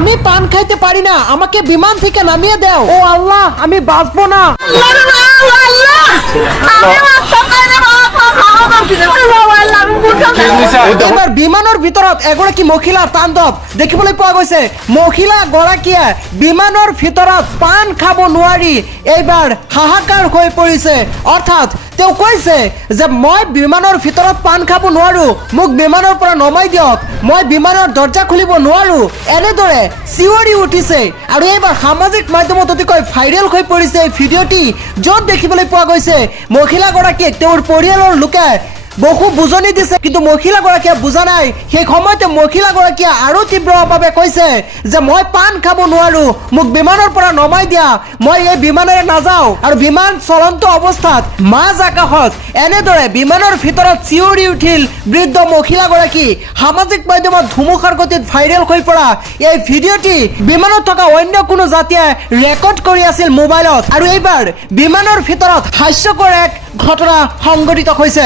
আমি পান খাইতে পারি না, আমাকে বিমান থেকে নামিয়ে দাও। ও আল্লাহ, আমি বাঁচবো না। এবার বিমানৰ ভিতৰত এগৰাকী মহিলাৰ তাণ্ডৱ দেখিবলৈ পোৱা গৈছে। মহিলা গৰাকীয়ে বিমানৰ ভিতৰত পান খাব নোৱাৰি এইবাৰ হাহাকাৰ হৈ পৰিছে। অৰ্থাৎ তেওঁ কৈছে যে মই বিমানৰ ভিতৰত পান খাব নোৱাৰো, মোক বিমানৰ পৰা নমাই দিয়ক, মই বিমানৰ দৰ্জা খুলিব নোৱাৰো, এনেদৰে চিঞৰি উঠিছে। আৰু এইবাৰ সামাজিক মাধ্যমত অতিকৈ ভাইৰেল হৈ পৰিছে এই ভিডিঅ'টি, য'ত দেখিবলৈ পোৱা গৈছে মহিলাগৰাকীক তেওঁৰ পৰিয়ালৰ লোকে বহু বুজনি দিছে, কিন্তু মহিলাগৰাকীয়ে বুজা নাই। সেই সময়তে মহিলাগৰাকীয়ে আৰু তীব্ৰভাৱে কৈছে যে মই পান খাব নোৱাৰো, মোক বিমানৰ পৰা নমাই দিয়া, মই এই বিমানেৰে নাযাওঁ। আৰু বিমান চলন্ত অৱস্থাত মাজ আকাশত এনেদৰে বিমানৰ ভিতৰত চিঞৰি উঠিল বৃদ্ধ মহিলাগৰাকী। সামাজিক মাধ্যমত ধুমুহাৰ গতিত ভাইৰেল হৈ পৰা এই ভিডিঅ'টি বিমানত থকা অন্য কোনো যাত্ৰীয়ে ৰেকৰ্ড কৰি আছিল মোবাইলত। আৰু এইবাৰ বিমানৰ ভিতৰত হাস্যকৰ এক ঘটনা সংঘটিত হৈছে।